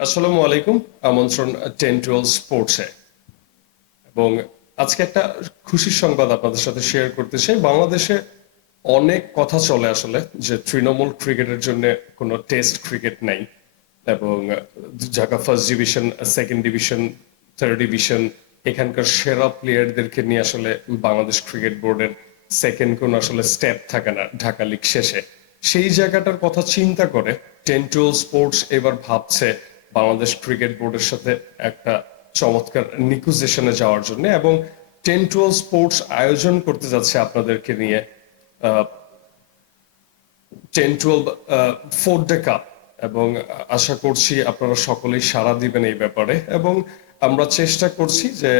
আসসালামু আলাইকুম। আমন্ত্রণ 10-12 স্পোর্টসে। এবং আজকে একটা খুশির সংবাদ আপনাদের সাথে শেয়ার করতে চাই। বাংলাদেশে অনেক কথা চলে আসলে যে তৃণমূল ক্রিকেটের জন্য কোনো টেস্ট ক্রিকেট নাই, এবং Dhaka first division, second division, third division এখানকার সেরা প্লেয়ারদেরকে নিয়ে আসলে বাংলাদেশ ক্রিকেট বোর্ডের সেকেন্ড কোনো আসলে স্টেপ থাকে না ঢাকা লিগ শেষে। সেই জায়গাটার কথা চিন্তা করে 10-12 স্পোর্টস এবার ভাবছে বাংলাদেশ ক্রিকেট বোর্ডের সাথে একটা চমৎকার নিকুজিশনে যাওয়ার জন্য, এবং 10-12 স্পোর্টস আয়োজন করতে যাচ্ছে আপনাদেরকে নিয়ে 10-12 ফোর ডে কাপ। এবং আশা করছি আপনারা সকলেই সাড়া দিবেন এই ব্যাপারে। এবং আমরা চেষ্টা করছি যে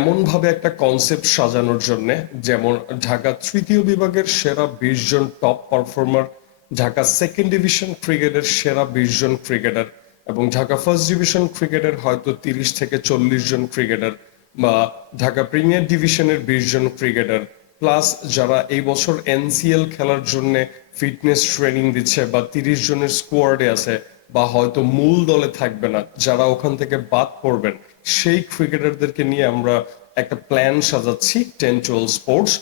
এমন ভাবে একটা কনসেপ্ট সাজানোর জন্য, যেমন ঢাকা তৃতীয় বিভাগের সেরা 20 জন top performer, Dhaka second division ক্রিকেটের সেরা 20 জন ক্রিকেটার, এবং ঢাকা ফার্স্ট ডিভিশন ক্রিকেটের হয়তো 30 থেকে 40 জন ক্রিকেটার, বা ঢাকা প্রিমিয়ার ডিভিশনের 20 জন ক্রিকেটার, প্লাস যারা এই বছর এনসিএল খেলার জন্য ফিটনেস ট্রেনিং দিচ্ছে বা 30 জনের স্কোয়াডে আছে, বা হয়তো মূল দলে থাকবে না, যারা ওখান থেকে বাদ পড়বেন, সেই ক্রিকেটারদেরকে নিয়ে আমরা একটা প্ল্যান সাজাচ্ছি 10-12 স্পোর্টস।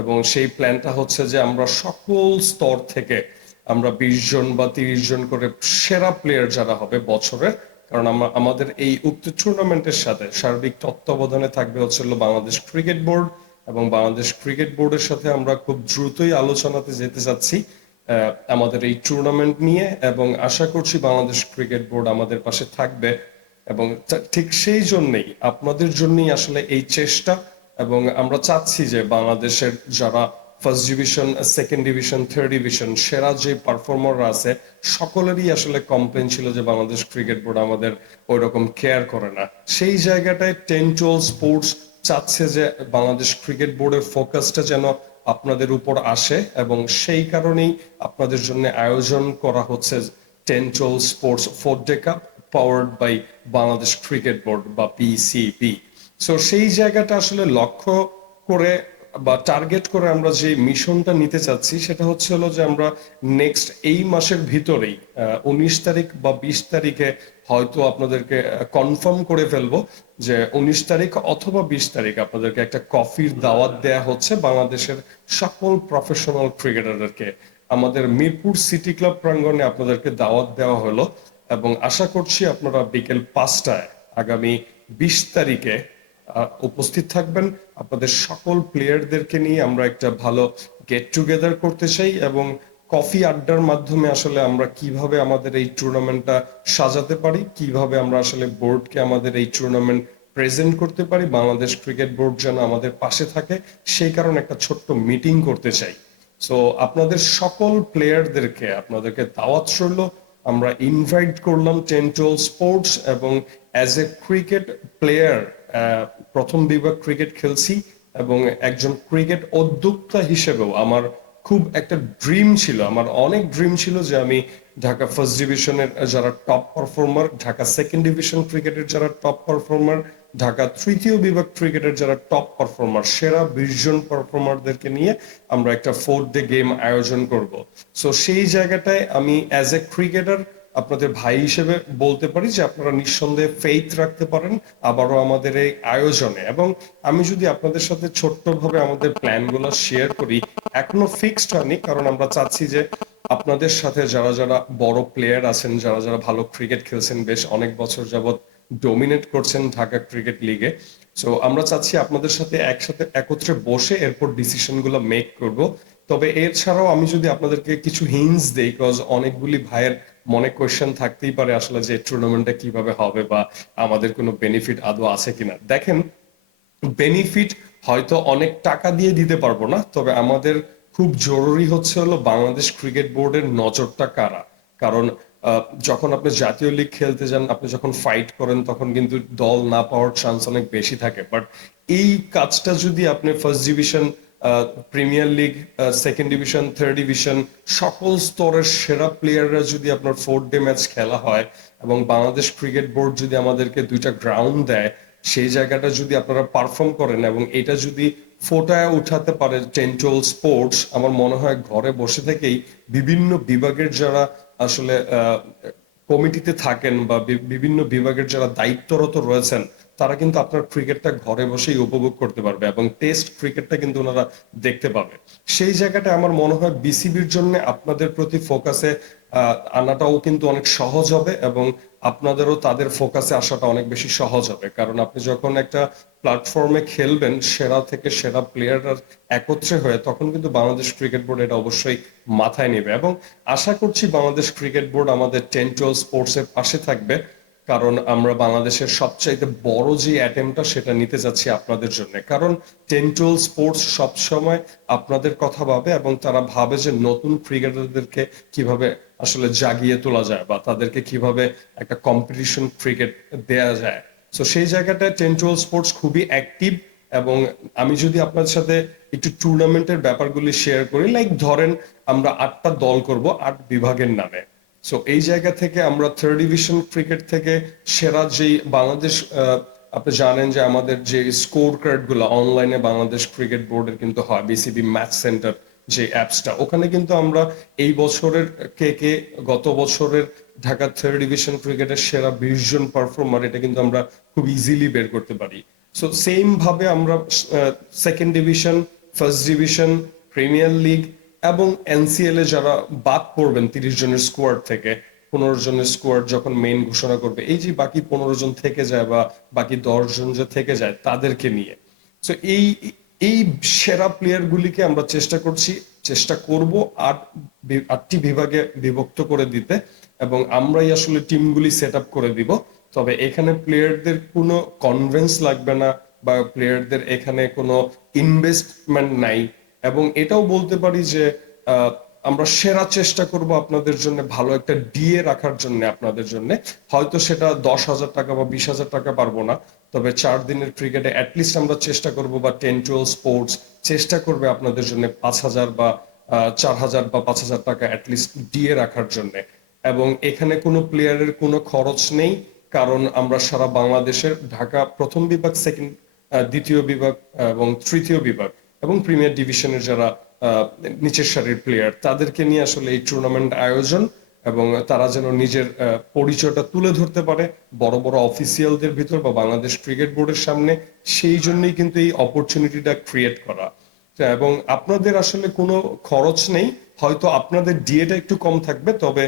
এবং সেই প্ল্যানটা হচ্ছে যে আমরা সকল স্তর থেকে আমরা 20 জন বা 30 জন করে সেরা প্লেয়ার যারা হবে বছরের, কারণ আমরা আমাদের এই উক্ত টুর্নামেন্টের সাথে সার্বিক তত্ত্বাবধানে থাকবে হচ্ছে বাংলাদেশ ক্রিকেট বোর্ড। এবং বাংলাদেশ ক্রিকেট বোর্ডের সাথে আমরা খুব দ্রুতই আলোচনাতে যেতে চাচ্ছি আমাদের এই টুর্নামেন্ট নিয়ে, এবং আশা করছি বাংলাদেশ ক্রিকেট বোর্ড আমাদের পাশে থাকবে। এবং ঠিক সেই জন্যই আপনাদের জন্যই আসলে এই চেষ্টা। এবং আমরা চাচ্ছি যে বাংলাদেশের যারা first division, second division, third division সেরা যে পারফর্মাররা আছে, সকলেরই আসলে কমপ্লেন ছিল যে বাংলাদেশ ক্রিকেট বোর্ড আমাদের ওই রকম কেয়ার করে না। সেই জায়গাটায় 10-12 স্পোর্টস চাচ্ছে যে বাংলাদেশ ক্রিকেট বোর্ডের ফোকাসটা যেন আপনাদের উপর আসে, এবং সেই কারণেই আপনাদের জন্য আয়োজন করা হচ্ছে 10-12 sports four day cup, powered by Bangladesh cricket board বা পিসিবি। সো সেই জায়গাটা আসলে লক্ষ্য করে বা টার্গেট করে আমরা যে মিশনটা নিতে চাচ্ছি সেটা হচ্ছে হলো যে আমরা নেক্সট এই মাসের ভিতরেই 19 তারিখ বা 20 তারিখে হয়তো আপনাদেরকে কনফার্ম করে ফেলবো যে 19 তারিখ অথবা 20 তারিখ আপনাদেরকে একটা কফির দাওয়াত দেয়া হচ্ছে বাংলাদেশের সকল প্রফেশনাল ক্রিকেটারদেরকে। আমাদের মিরপুর সিটি ক্লাব প্রাঙ্গণে আপনাদেরকে দাওয়াত দেওয়া হলো, এবং আশা করছি আপনারা বিকেল 5টায় আগামী 20 তারিখে উপস্থিত থাকবেন। আপনাদের সকল প্লেয়ারদেরকে নিয়ে আমরা একটা ভালো গেট টুগেদার করতে চাই, এবং কফি আড্ডার মাধ্যমে আসলে আমরা কিভাবে আমাদের এই টুর্নামেন্টটা সাজাতে পারি, কিভাবে আমরা আসলে বোর্ডকে আমাদের এই টুর্নামেন্ট প্রেজেন্ট করতে পারি, বাংলাদেশ ক্রিকেট বোর্ড যেন আমাদের পাশে থাকে, সেই কারণে একটা ছোট্ট মিটিং করতে চাই। সো আপনাদের সকল প্লেয়ারদেরকে আপনাদেরকে দাওয়াত রইল। আমরা ইনভাইট করলাম 10-12 স্পোর্টস, এবং অ্যাজ এ ক্রিকেট প্লেয়ার, প্রথম বিভাগ ক্রিকেট খেলছি, এবং একজন ক্রিকেট উদ্যোক্তা হিসেবেও আমার খুব একটা ড্রিম ছিল, আমার অনেক ড্রিম ছিল যে আমি ঢাকা ফার্স্ট ডিভিশনের যারা top performer, Dhaka second division ক্রিকেটের যারা টপ পারফর্মার, ঢাকা তৃতীয় বিভাগ ক্রিকেটের যারা টপ পারফর্মার, সেরা 20 জন পারফর্মারদেরকে নিয়ে আমরা একটা ফোর ডে গেম আয়োজন করব। সো সেই জায়গাটায় আমি অ্যাজ এ ক্রিকেটার আপনাদের ভাই হিসেবে বলতে পারি যে আপনারা নিঃসন্দেহে ফেইথ রাখতে পারেন আবারও আমাদের এই আয়োজনে। এবং আমি যদি আপনাদের সাথে ছোট্টভাবে আমাদের প্ল্যানগুলো শেয়ার করি, এখনো ফিক্সড হয়নি, কারণ আমরা চাচ্ছি যে আপনাদের সাথে যারা যারা বড় প্লেয়ার আছেন, যারা যারা ভালো ক্রিকেট খেলছেন, বেশ অনেক বছর যাবত ডোমিনেট করছেন ঢাকা ক্রিকেট লিগে, সো আমরা চাচ্ছি আপনাদের সাথে একসাথে একত্রে বসে এরপর ডিসিশন গুলো মেক করব। তবে এছাড়াও আমি যদি আপনাদেরকে কিছু হিন্টস দেই, কজ অনেকগুলি ভাইয়ের মনে কোয়েশ্চেন থাকতেই পারে আসলে যে টুর্নামেন্টটা কিভাবে হবে বা আমাদের কোনো বেনিফিট আদৌ আছে কিনা। দেখেন, বেনিফিট হয়তো অনেক টাকা দিয়ে দিতে পারবো না, তবে আমাদের খুব জরুরি হচ্ছে হলো বাংলাদেশ ক্রিকেট বোর্ডের নজরটা কারা। কারণ যখন আপনি জাতীয় লিগ খেলতে যান, আপনি যখন ফাইট করেন, তখন কিন্তু দল না পাওয়ার চান্স অনেক বেশি থাকে। বাট এই কাজটা যদি আপনি first division, premier league, second division, third division সকল স্তরের সেরা প্লেয়াররা যদি আপনার ফোর ডে ম্যাচ খেলা হয়, এবং বাংলাদেশ ক্রিকেট বোর্ড যদি আমাদেরকে দুইটা গ্রাউন্ড দেয়, সেই জায়গাটা যদি আপনারা পারফর্ম করেন এবং এটা যদি ফোটায় উঠাতে পারে 10-12 স্পোর্টস, আমার মনে হয় ঘরে বসে থেকেই বিভিন্ন বিভাগের যারা আসলে কমিটিতে থাকেন বা বিভিন্ন বিভাগের যারা দায়িত্বরত রয়েছেন, তারা কিন্তু আপনার ক্রিকেটটা ঘরে বসেই উপভোগ করতে পারবে এবং টেস্ট ক্রিকেটটা কিন্তু ওনারা দেখতে পাবে। সেই জায়গাটা আমার মনে হয় বিসিবির জন্য আপনাদের প্রতি ফোকাসে আনাটাও কিন্তু অনেক সহজ হবে, এবং আপনাদেরও তাদের ফোকাসে আসাটা অনেক বেশি সহজ হবে। কারণ আপনি যখন একটা প্ল্যাটফর্মে খেলবেন সেরা থেকে সেরা প্লেয়াররা একত্রে হয়ে, তখন কিন্তু বাংলাদেশ ক্রিকেট বোর্ড এটা অবশ্যই মাথায় নেবে। এবং আশা করছি বাংলাদেশ ক্রিকেট বোর্ড আমাদের 10-12 স্পোর্টসের পাশে থাকবে, কারণ আমরা বাংলাদেশের সবচাইতে বড় যে অ্যাটেম্পটা সেটা নিতে যাচ্ছি আপনাদের জন্য। কারণ 10-12 স্পোর্টস সবসময় আপনাদের কথা ভাবে, এবং তারা ভাবে যে নতুন ক্রিকেটারদেরকে কিভাবে আসলে জাগিয়ে তোলা যায় বা তাদেরকে কিভাবে একটা কম্পিটিশন ক্রিকেট দেয়া যায়। তো সেই জায়গাটায় 10-12 স্পোর্টস খুবই অ্যাক্টিভ। এবং আমি যদি আপনাদের সাথে একটু টুর্নামেন্টের ব্যাপারগুলি শেয়ার করি, লাইক ধরেন আমরা 8টা দল করব 8 বিভাগের নামে। সো এই জায়গা থেকে আমরা থার্ড ডিভিশন ক্রিকেট থেকে সেরা যেই বাংলাদেশ, আপনি জানেন যে আমাদের যে স্কোর কার্ড গুলো অনলাইনে বাংলাদেশ ক্রিকেট বোর্ডের কিন্তু হয়, বিসিবি ম্যাচ সেন্টার যে অ্যাপসটা, ওখানে কিন্তু আমরা এই বছরের কে গত বছরের ঢাকা থার্ড ডিভিশন ক্রিকেটের সেরা 20 জন পারফর্মার এটা কিন্তু আমরা খুব ইজিলি বের করতে পারি। সো সেম ভাবে আমরা second division, first division, premier league এবং এনসিএল এ যারা বাদ পড়বেন 30 জনের স্কোয়াড থেকে, 15 জনের স্কোয়াড যখন মেইন ঘোষণা করবে, এই যে বাকি 15 জন থেকে যায় বা বাকি 10 জন যে থেকে যায় তাদেরকে নিয়ে। সো এই সেরা প্লেয়ার গুলিকে আমরা চেষ্টা করব আটটি বিভাগে বিভক্ত করে দিতে, এবং আমরাই আসলে টিমগুলি সেট আপ করে দিব। তবে এখানে প্লেয়ারদের কোনো কনভেন্স লাগবে না, বা প্লেয়ারদের এখানে কোনো ইনভেস্টমেন্ট নাই। এবং এটাও বলতে পারি যে আহ, আমরা সেরা চেষ্টা করব আপনাদের জন্য ভালো একটা ডিএ রাখার জন্য আপনাদের জন্য। হয়তো সেটা 10,000 টাকা বা 20,000 টাকা পারবো না, তবে 4 দিনের ক্রিকেটে অ্যাটলিস্ট আমরা চেষ্টা করব, বা 10-12 স্পোর্টস চেষ্টা করবে আপনাদের জন্য 5,000 বা 4,000 বা 5,000 টাকা অ্যাটলিস্ট ডিএ রাখার জন্য। এবং এখানে কোনো প্লেয়ারের কোনো খরচ নেই, কারণ আমরা সারা বাংলাদেশের ঢাকা প্রথম বিভাগ, দ্বিতীয় বিভাগ এবং তৃতীয় বিভাগ এবং প্রিমিয়ার ডিভিশনের যারা নিচের সারির প্লেয়ার, তাদেরকে নিয়ে আসলে এই টুর্নামেন্ট আয়োজন, এবং তারা যেন নিজের পরিচয়টা তুলে ধরতে পারে বড় বড় অফিসিয়ালদের ভিতর বা বাংলাদেশ ক্রিকেট বোর্ডের সামনে। সেই জন্যই কিন্তু এই অপরচুনিটিটা ক্রিয়েট করা। এবং আপনাদের আসলে কোনো খরচ নেই, হয়তো আপনাদের ডিএটা একটু কম থাকবে, তবে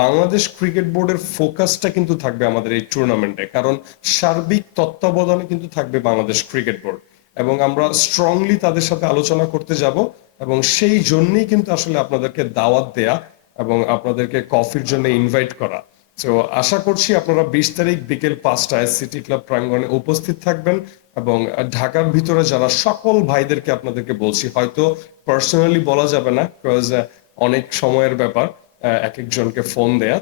বাংলাদেশ ক্রিকেট বোর্ডের ফোকাসটা কিন্তু থাকবে আমাদের এই টুর্নামেন্টে, কারণ সার্বিক তত্ত্বাবধানে কিন্তু থাকবে বাংলাদেশ ক্রিকেট বোর্ড। এবং আমরা স্ট্রংলি তাদের সাথে আলোচনা করতে যাব, এবং সেই জন্যই কিন্তু আসলে আপনাদেরকে দাওয়াত দেয়া এবং আপনাদেরকে কফির জন্য ইনভাইট করা। তো আশা করছি আপনারা 20 তারিখ বিকেল 5টায় সিটি ক্লাব প্রাঙ্গণে উপস্থিত থাকবেন। এবং ঢাকার ভিতরে যারা সকল ভাইদেরকে আপনাদেরকে বলছি, হয়তো পার্সোনালি বলা যাবে না, বিকজ অনেক সময়ের ব্যাপার এক একজনকে ফোন দেয়া,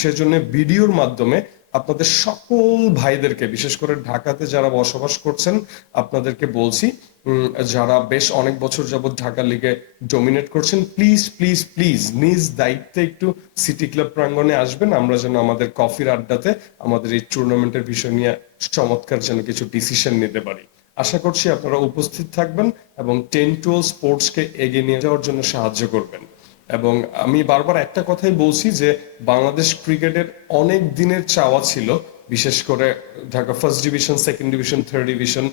সেজন্য ভিডিওর মাধ্যমে আপনাদের সকল ভাইদেরকে, বিশেষ করে ঢাকাতে যারা বসবাস করছেন, আপনাদেরকে বলছি, যারা বেশ অনেক বছর যাবত ঢাকা লিগে ডমিনেট করছেন, প্লিজ প্লিজ প্লিজ নিজ দায়িত্বে একটু সিটি ক্লাব প্রাঙ্গণে আসবেন, আমরা যেন আমাদের কফির আড্ডাতে আমাদের এই টুর্নামেন্টের বিষয় নিয়ে চমৎকার যেন কিছু ডিসিশন নিতে পারি। আশা করছি আপনারা উপস্থিত থাকবেন এবং 10-12 স্পোর্টসকে এগিয়ে নিয়ে যাওয়ার জন্য সাহায্য করবেন। এবং আমি বারবার একটা কথাই বলছি যে বাংলাদেশ ক্রিকেটের অনেক দিনের চাওয়া ছিল, বিশেষ করে Dhaka first division, second division, third division,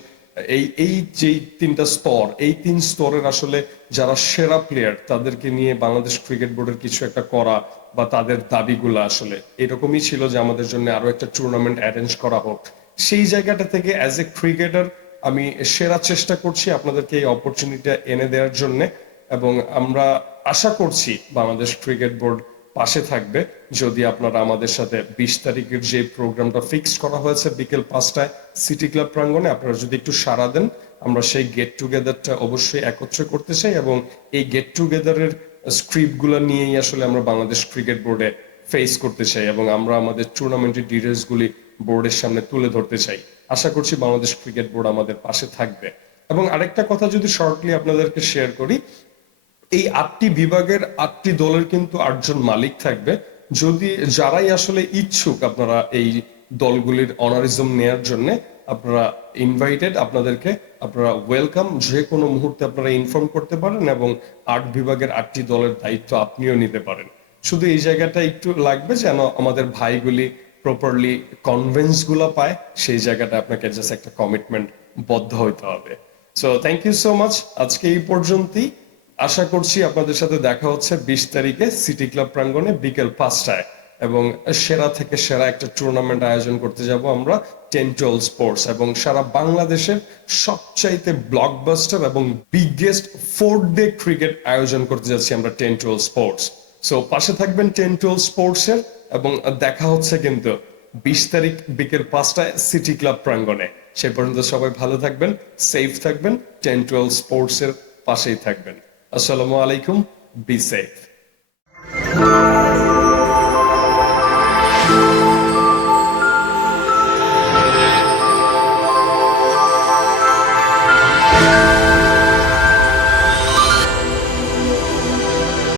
এই এই যে 3টা স্তর, এই 3 স্তরের আসলে যারা সেরা প্লেয়ার তাদেরকে নিয়ে বাংলাদেশ ক্রিকেট বোর্ডের কিছু একটা করা, বা তাদের দাবিগুলো আসলে এরকমই ছিল যে আমাদের জন্য আরো একটা টুর্নামেন্ট অ্যারেঞ্জ করা হোক। সেই জায়গাটা থেকে অ্যাজ এ ক্রিকেটার আমি সেরা চেষ্টা করছি আপনাদেরকে এই অপরচুনিটিটা এনে দেওয়ার জন্য। এবং আমরা আশা করছি বাংলাদেশ ক্রিকেট বোর্ড পাশে থাকবে যদি আপনারা আমাদের সাথে 20 তারিখের যে প্রোগ্রামটা ফিক্সড করা হয়েছে বিকেল 5টায় সিটি ক্লাব প্রাঙ্গণে, আপনারা যদি একটু সাড়া দেন, আমরা সেই গেট টুগেদারটা অবশ্যই একত্রে করতে চাই। এবং এই গেট টুগেদারের স্ক্রিপ্ট গুলো নিয়েই আসলে আমরা বাংলাদেশ ক্রিকেট বোর্ডে ফেস করতে চাই, এবং আমরা আমাদের টুর্নামেন্টের ডিটেলস গুলি বোর্ডের সামনে তুলে ধরতে চাই। আশা করছি বাংলাদেশ ক্রিকেট বোর্ড আমাদের পাশে থাকবে। এবং আরেকটা কথা যদি শর্টলি আপনাদেরকে শেয়ার করি, এই 8টি বিভাগের 8টি দলের কিন্তু 8জন মালিক থাকবে। যদি যারাই আসলে ইচ্ছুক আপনারা এই দলগুলির অনারিজম নেয়ার জন্য, আপনারা ইনভাইটেড, আপনারা ওয়েলকাম। যে কোনো মুহূর্তে আপনারা ইনফর্ম করতে পারেন, এবং 8 বিভাগের 8টি দলের দায়িত্ব আপনিও নিতে পারেন। শুধু এই জায়গাটা একটু লাগবে যেন আমাদের ভাইগুলি প্রপারলি কনভেন্স গুলো পায়, সেই জায়গাটা আপনাকে জাস্ট একটা কমিটমেন্ট বদ্ধ হইতে হবে। So thank you so much, আজকে এই পর্যন্তই। আশা করছি আপনাদের সাথে দেখা হচ্ছে 20 তারিখে সিটি ক্লাব প্রাঙ্গণে বিকেল 5টায়, এবং সেরা থেকে সেরা একটা টুর্নামেন্ট আয়োজন করতে যাব আমরা 10-12 স্পোর্টস, এবং সারা বাংলাদেশের সবচাইতে ব্লকবাস্টার এবং বিগেস্ট 4 ডে ক্রিকেট আয়োজন করতে যাচ্ছি আমরা 10-12 স্পোর্টস। সো পাশে থাকবেন 10-12 স্পোর্টস এর, এবং দেখা হচ্ছে কিন্তু 20 তারিখ বিকেল 5টায় সিটি ক্লাব প্রাঙ্গণে। সে পর্যন্ত সবাই ভালো থাকবেন, সেফ থাকবেন, 10-12 স্পোর্টস এর পাশেই থাকবেন। আসসালামু আলাইকুম, বি সেফ।